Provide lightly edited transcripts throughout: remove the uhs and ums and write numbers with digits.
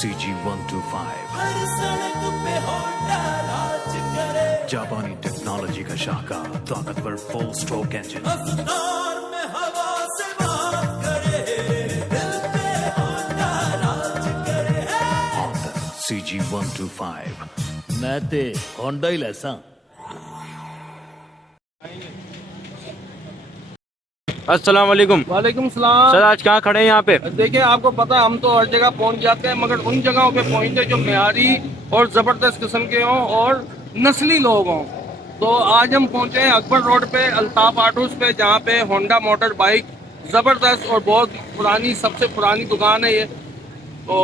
CG125 हर सड़क पे Honda राज करे, जापानी टेक्नोलॉजी का शाखा, ताकतवर फुल स्ट्रोक इंजन, रफ्तार में हवा से बात करे, दिल पे होंडा राज करे। Honda CG125। मैं ते होंडा ही लैसा। अस्सलाम वालेकुम। वालेकुम सलाम। सर आज कहाँ खड़े हैं यहाँ पे? देखिए आपको पता है हम तो हर जगह पहुंच जाते हैं, मगर उन जगहों पे पहुंचते जो मेयारी और ज़बरदस्त किस्म के हों और नस्ली लोग हों। तो आज हम पहुंचे हैं अकबर रोड पे अल्ताफ ऑटोज़ पे, जहाँ पे होंडा मोटर बाइक ज़बरदस्त और बहुत पुरानी, सबसे पुरानी दुकान है ये। तो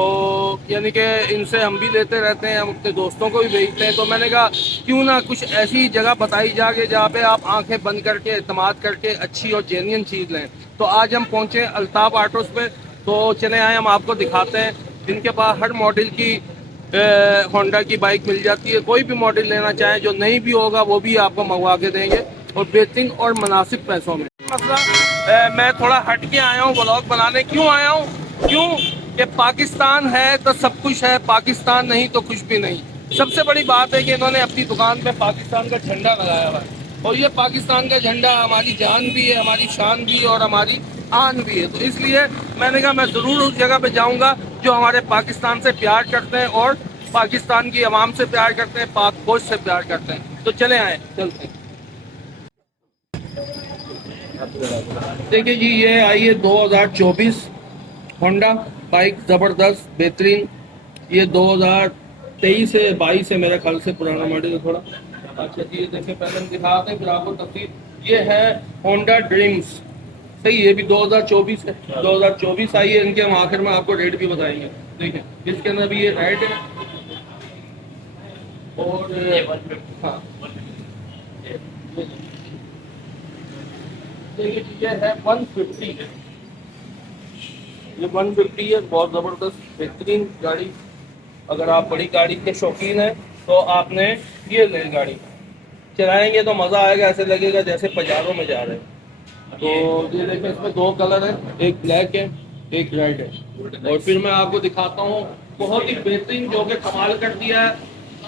यानी कि इनसे हम भी लेते रहते हैं, हम अपने दोस्तों को भी भेजते हैं। तो मैंने कहा क्यों ना कुछ ऐसी जगह बताई जाए जहाँ पे आप आंखें बंद करके एतमाद करके अच्छी और जेन्युइन चीज़ लें। तो आज हम पहुँचे अल्ताफ ऑटोज़ पे, तो चले आए हम आपको दिखाते हैं। जिनके पास हर मॉडल की होंडा की बाइक मिल जाती है, कोई भी मॉडल लेना चाहें, जो नहीं भी होगा वो भी आपको मंगवा के देंगे और बेहतरीन और मुनासिब पैसों में। मसला मैं थोड़ा हट के आया हूँ व्लॉग बनाने। क्यों आया हूँ? क्यों कि पाकिस्तान है तो सब कुछ है, पाकिस्तान नहीं तो कुछ भी नहीं। सबसे बड़ी बात है कि इन्होंने अपनी दुकान पे पाकिस्तान का झंडा लगाया हुआ है, और ये पाकिस्तान का झंडा हमारी जान भी है, हमारी शान भी है और हमारी आन भी है। तो इसलिए मैंने कहा मैं ज़रूर उस जगह पे जाऊंगा जो हमारे पाकिस्तान से प्यार करते हैं और पाकिस्तान की आवाम से प्यार करते हैं, पाक फौज से प्यार करते हैं। तो चले आए, चलते हैं। देखिए जी, ये आई है 2024 होंडा बाइक, ज़बरदस्त बेहतरीन। ये 2023 से 22 है मेरे ख्याल से, पुराना मॉडल है थोड़ा। अच्छा जी, ये देखिए पहले हम दिखाते हैं फिर आपको तफसील। ये है होंडा ड्रीम्स, सही, ये भी 2024 है, 2024 आई है। इनके हम आखिर में आपको रेट भी बताएंगे। देखिए इसके अंदर भी ये रेट है और हाँ देखिए ये है 150 है, ये 150 है, बहुत ज़बरदस्त बेहतरीन गाड़ी। अगर आप बड़ी गाड़ी के शौकीन हैं तो आपने ये ले गाड़ी, चलाएंगे तो मज़ा आएगा, ऐसे लगेगा जैसे पजारों में जा रहे हैं। तो ये देखिए इसमें दो कलर है, एक ब्लैक है एक रेड है। और फिर मैं आपको दिखाता हूँ बहुत ही बेहतरीन, जो कि कमाल कर दिया है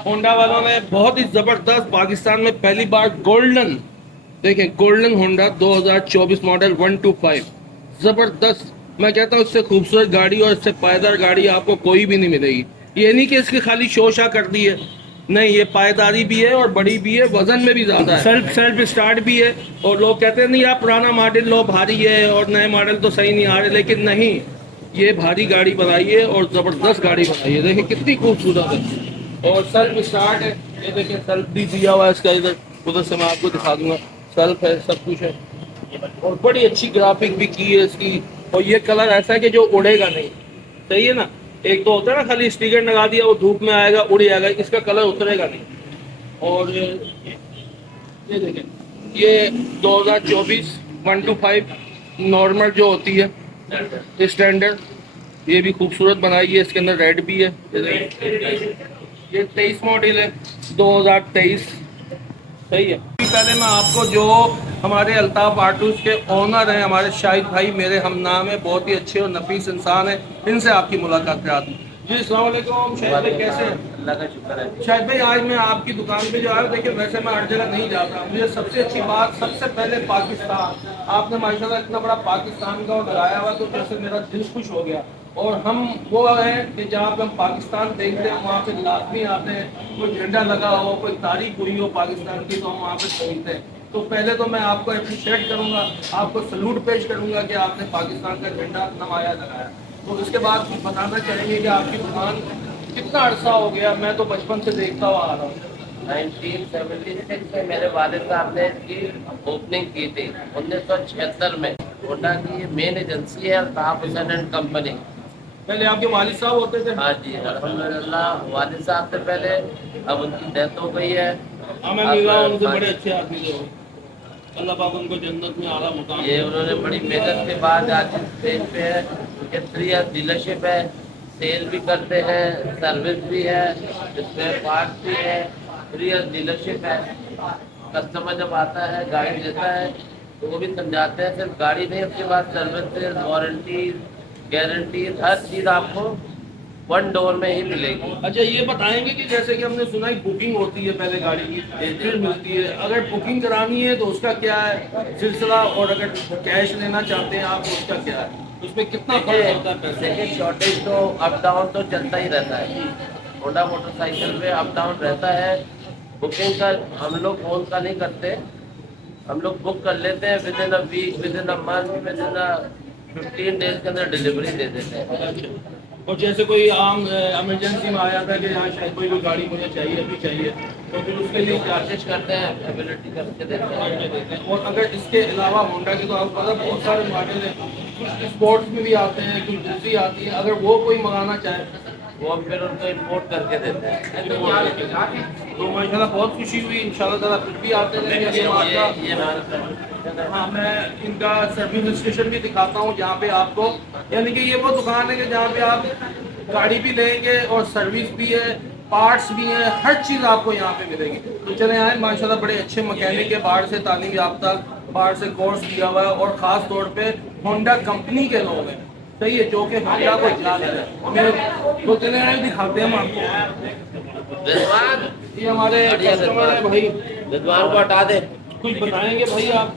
होंडा वालों ने, बहुत ही ज़बरदस्त। पाकिस्तान में पहली बार गोल्डन, देखिए गोल्डन होंडा 2024 मॉडल 125, ज़बरदस्त। मैं कहता हूँ इससे खूबसूरत गाड़ी और इससे पायदार गाड़ी आपको कोई भी नहीं मिलेगी। ये नहीं कि इसकी खाली शोशा कर दी है, नहीं, ये पायदारी भी है और बड़ी भी है, वजन में भी ज़्यादा है, सेल्फ स्टार्ट भी है। और लोग कहते हैं नहीं आप पुराना मॉडल लो, भारी है और नए मॉडल तो सही नहीं आ रहे, लेकिन नहीं, ये भारी गाड़ी बनाई है और ज़बरदस्त गाड़ी बनाई है। देखिए कितनी खूबसूरत है और सेल्फ स्टार्ट है। ये देखिए सेल्फ भी दिया हुआ है इसका, इधर उधर से मैं आपको दिखा दूंगा, सेल्फ है, सब कुछ है और बड़ी अच्छी ग्राफिक भी की है इसकी। और ये कलर ऐसा है कि जो उड़ेगा नहीं, सही है ना। एक तो होता है ना खाली स्टिकर लगा दिया वो धूप में आएगा उड़ जाएगा, इसका कलर उतरेगा नहीं। और ये देखें, ये 2024 125 नॉर्मल जो होती है स्टैंडर्ड, ये भी खूबसूरत बनाई है। इसके अंदर रेड भी है। ये 23 मॉडल है, 2023, सही है। पहले मैं आपको जो हमारे अल्ताफ ऑटोज़ के ओनर हैं हमारे शाहिद भाई, मेरे हम नाम है, बहुत ही अच्छे और नफीस इंसान है, इनसे आपकी मुलाकात करा दूँ। जी अस्सलाम वालेकुम शाहिद भाई, कैसे हैं? अल्लाह का शुक्र है। शाहिद भाई आज मैं आपकी दुकान पे जो आया, देखिए वैसे मैं हर जगह नहीं जाता, मुझे सबसे अच्छी बात, सबसे पहले पाकिस्तान, आपने माशाल्लाह इतना बड़ा पाकिस्तान का लगाया हुआ, तो जैसे मेरा दिल खुश हो गया। और हम वो हैं कि जहाँ पे हम पाकिस्तान देखते हैं वहाँ पे लाजमी आते हैं, कोई झंडा लगा हो, कोई तारीख हुई हो पाकिस्तान की, तो हम वहाँ पे पहुँचते हैं। तो पहले तो मैं आपको अप्रिशिएट करूँगा, आपको सलूट पेश करूँगा कि आपने पाकिस्तान का झंडा नमाया लगाया। तो इसके बाद कुछ बताना चाहेंगे कि आपकी दुकान कितना अरसा हो गया? मैं तो बचपन से देखता हुआ आ रहा हूँ। 1976 में मेरे वालिद साहब ने इसकी ओपनिंग की थी। 1976 में होंडा की मेन एजेंसी है अल्ताफ हुसैन एंड कंपनी। पहले आपके वालिद साहब होते थे? हाँ जी, अल्हम्दुलिल्लाह वालिद साहब से पहले, अब उनकी डेथ हो गई है। मैं मिला उनसे, बड़े अच्छे आदमी थे, अल्लाह पाक उनको जन्नत में आला मुकाम। ये उन्होंने बड़ी मेहनत के बाद आज इस स्टेज पे है। ये 3 ईयर डीलरशिप है, सेल भी करते हैं, सर्विस भी है, स्पेयर पार्ट भी है, 3 ईयर डीलरशिप है। कस्टमर जब आता है गाड़ी लेता है तो वो भी समझाते हैं, सिर्फ गाड़ी नहीं, उसके बाद सर्विस, वारंटी, गारंटी, हर चीज़ आपको वन डोर में ही मिलेगी। अच्छा ये बताएंगे कि जैसे कि हमने सुना है बुकिंग होती है पहले गाड़ी की फिर मिलती है, अगर बुकिंग करानी है तो उसका क्या है सिलसिला, और अगर कैश लेना चाहते हैं आप तो उसका क्या है, उसमें कितना फर्क होता है पैसे? देखिए शॉर्टेज तो अप डाउन तो चलता ही रहता है, होंडा मोटरसाइकिल पे अप डाउन रहता है। बुकिंग का हम लोग फोन का नहीं करते, हम लोग बुक कर लेते हैं within a week, within a month, within a 15 days के अंदर डिलीवरी दे देते हैं। और जैसे कोई आम इमरजेंसी में आया था कि यहाँ शायद कोई गाड़ी मुझे चाहिए अभी चाहिए, तो फिर उसके लिए चार्जेस करते हैं, अवेलेबिलिटी करके देते हैं। देते हैं। और अगर इसके अलावा होंडा के तो आपको पता बहुत सारे मॉडल हैं, कुछ स्पोर्ट्स में भी आते हैं, कुछ दूसरी आती है, अगर वो कोई मंगाना चाहे वो हम फिर उनको इम्पोर्ट करके देते हैं। तो माशाल्लाह बहुत खुशी हुई, इंशाल्लाह ताला फिर भी आते रहेंगे। ये हाँ मैं इनका सर्विस स्टेशन भी दिखाता हूँ जहाँ पे आपको, यानी कि ये वो दुकान है कि जहाँ पे आप गाड़ी भी लेंगे और सर्विस भी है, पार्ट्स भी हैं, हर चीज़ आपको यहाँ पे मिलेगी। तो चले आए, माशाल्लाह बड़े अच्छे मैकेनिक है, बाहर से तालीम याफ्ता, बाहर से कोर्स किया हुआ है, और ख़ास तौर पे होंडा कंपनी के लोग हैं, सही है, जो कि होंडा को जान है। तो चले आए दिखाते हैं हम आपको। रिजवान ये हमारे कस्टमर है भाई, रिजवान को हटा दे। कुछ बताएंगे भाई आप?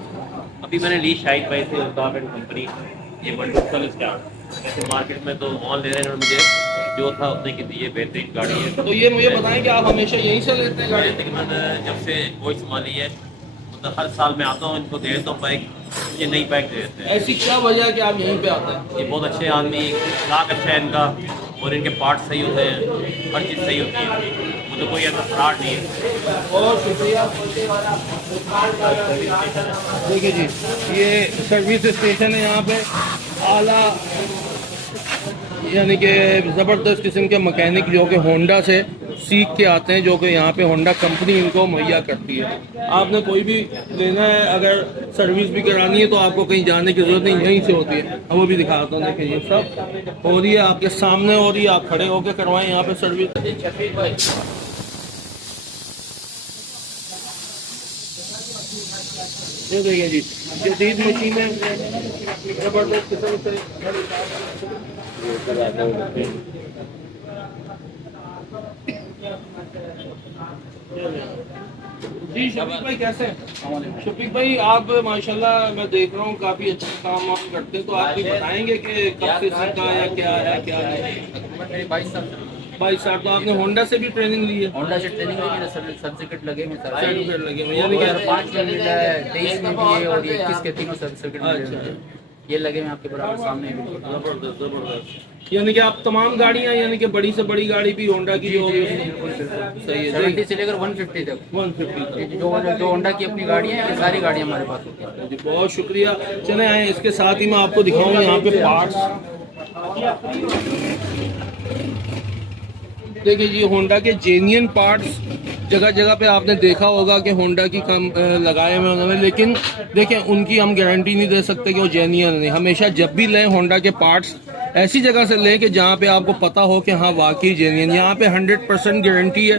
अभी मैंने ली शाहिद भाई से अल्ताफ एंड कंपनी, ये वर्टिकल स्टार्ट। ऐसे मार्केट में तो ऑन ले रहे हैं, मुझे जो था उतने की दी है, बेहतरीन गाड़ी है। तो ये मुझे बताएं कि आप हमेशा यहीं से लेते हैं गाड़ी? तकरीबन जब से वो संभाली है मतलब हर साल मैं आता हूँ, इनको दे देता हूँ बाइक, ये नई बाइक दे देते हैं। ऐसी क्या वजह है कि आप यहीं पे आते हैं? ये बहुत अच्छे आदमी, लाख अच्छा है इनका, और इनके पार्ट्स सही होते हैं, हर चीज़ सही होती है, वो तो कोई ऐसा फ्रॉड नहीं है। बहुत शुक्रिया। देखिए जी, ये सर्विस स्टेशन है, यहाँ पे आला यानी कि ज़बरदस्त किस्म के मैकेनिक जो कि होंडा से सीख के आते हैं, जो कि यहाँ पे होंडा कंपनी इनको मुहैया करती है। आपने कोई भी लेना है, अगर सर्विस भी करानी है तो आपको कहीं जाने की ज़रूरत नहीं, यहीं से होती है। अब वो भी दिखाता हूँ, देखिए ये सब हो रही है आपके सामने हो रही है, आप खड़े होकर करवाएं यहाँ पे सर्विस। शफीक भाई ये देखिए जी, जदीद मशीन है, ज़बरदस्त किस्म से। जी शफीक भाई कैसे हैं? शफीक भाई आप माशाल्लाह मैं देख रहा हूँ काफ़ी अच्छा काम वाम करते हैं, तो आप भी बताएंगे कि कब से सीखा या क्या है क्या नहीं? 22 साल। तो आपने होंडा से भी ट्रेनिंग ली है? होंडा से ट्रेनिंग हुई है, सर्टिफिकेट लगे हुए सर। सर्टिफिकेट लगे हुए, यानी कि 2005 में मिला है, 23 में भी है और 21 के तीनों सर्टिफिकेट मिले हुए हैं। ये लगे हुए आपके बराबर सामने है, बिल्कुल जबरदस्त जबरदस्त। यानी कि आप तमाम गाड़ियाँ, यानी कि बड़ी से बड़ी गाड़ी भी होंडा की जो होगी सही है, 70 से लेकर 150 तक 150 जो होंडा की अपनी गाड़ियाँ हैं, ये सारी गाड़ियाँ हमारे पास होती हैं। जी बहुत शुक्रिया। चले आए, इसके साथ ही मैं आपको दिखाऊँ यहाँ पे पार्ट्स। देखिए जी, होंडा के जेन्युइन पार्ट्स जगह जगह पे आपने देखा होगा कि होंडा की कम लगाए हुए उन्होंने, लेकिन देखें उनकी हम गारंटी नहीं दे सकते कि वो जेन्युइन नहीं। हमेशा जब भी लें होंडा के पार्ट्स ऐसी जगह से लें कि जहाँ पे आपको पता हो कि हाँ वाकई जेन्युइन। यहाँ पे 100% गारंटी है,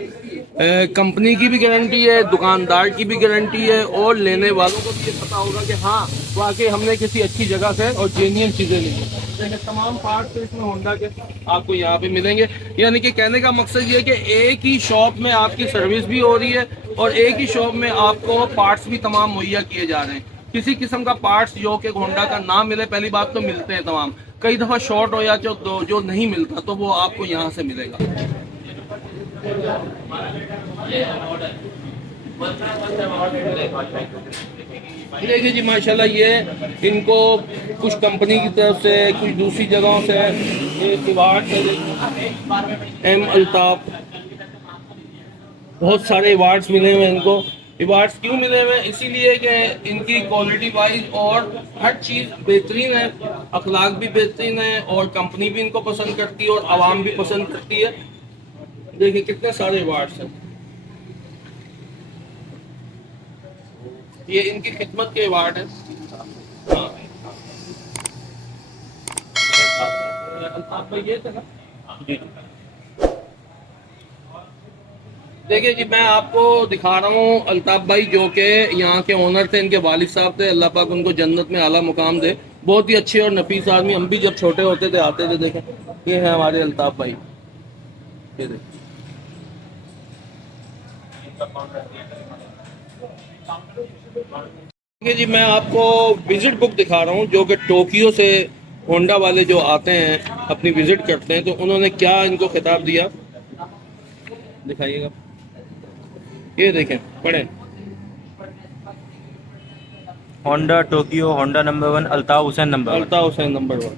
कंपनी की भी गारंटी है, दुकानदार की भी गारंटी है, और लेने वालों को भी पता होगा कि हाँ वाकई हमने किसी अच्छी जगह से और जेन्युइन चीज़ें ली हैं। तमाम पार्ट्स इसमें होंडा के आपको यहाँ पे मिलेंगे। यानी कि कहने का मकसद ये है कि एक ही शॉप में आपकी सर्विस भी हो रही है और एक ही शॉप में आपको पार्ट्स भी तमाम मुहैया किए जा रहे हैं। किसी किस्म का पार्ट्स जो कि होंडा का ना मिले, पहली बात तो मिलते हैं तमाम, कई दफ़ा शॉर्ट हो या जो नहीं मिलता तो वो आपको यहाँ से मिलेगा। देखिए जी माशाल्लाह, ये इनको कुछ कंपनी की तरफ से, कुछ दूसरी जगहों से, ये अवार्ड है, एम अल्ताफ, बहुत सारे अवार्ड्स मिले हुए हैं इनको। अवार्ड्स क्यों मिले हुए हैं? इसीलिए कि इनकी क्वालिटी वाइज और हर चीज़ बेहतरीन है, अखलाक भी बेहतरीन है, और कंपनी भी इनको पसंद करती है और आवाम भी पसंद करती है। देखिए कितने सारे अवार्ड्स हैं, ये इनकी खिदमत के अवार्ड है। हाँ अल्ताफ भाई ये थे ना? देखिए जी, मैं आपको दिखा रहा हूँ अल्ताफ भाई, जो कि यहाँ के ओनर थे, इनके वालिद साहब थे, अल्लाह पाक उनको जन्नत में आला मुकाम दे। बहुत ही अच्छे और नफीस आदमी, हम भी जब छोटे होते थे आते थे। देखें ये है हमारे अल्ताफ भाई, ये देखिए देखिए जी, मैं आपको विजिट बुक दिखा रहा हूँ जो कि टोक्यो से होंडा वाले जो आते हैं अपनी विजिट करते हैं तो उन्होंने क्या इनको खिताब दिया, दिखाइएगा। ये देखें, पढ़ें। Honda Tokyo, Honda number 1, Altaf Hussain number 1। Altaf Hussain number 1।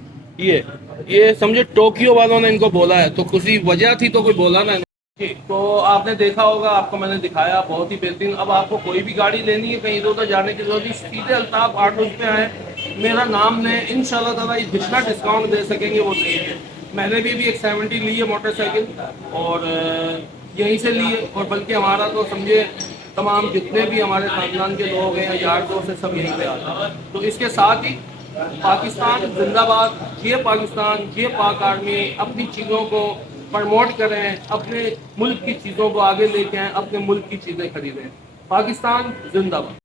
ये समझे टोक्यो वालों ने इनको बोला है, तो किसी वजह थी तो कोई बोला ना। तो आपने देखा होगा, आपको मैंने दिखाया, बहुत ही बेहतरीन। अब आपको कोई भी गाड़ी लेनी है, कहीं इधर उधर जाने की जरूरत नहीं, सीधे अल्ताफ ऑटोज पे आए, मेरा नाम लें, इंशाल्लाह ताला जितना डिस्काउंट दे सकेंगे वो देंगे। मैंने भी एक 70 ली है मोटरसाइकिल और यहीं से ली है, और बल्कि हमारा तो समझे तमाम जितने भी हमारे खानदान के लोग हैं, यार दोस्त हैं, सब यहीं पे आते हैं। तो इसके साथ ही पाकिस्तान जिंदाबाद, ये पाकिस्तान, ये पाक आर्मी अपनी चीज़ों को प्रमोट करें, अपने मुल्क की चीज़ों को आगे लेके आएँ, अपने मुल्क की चीज़ें खरीदें। पाकिस्तान जिंदाबाद।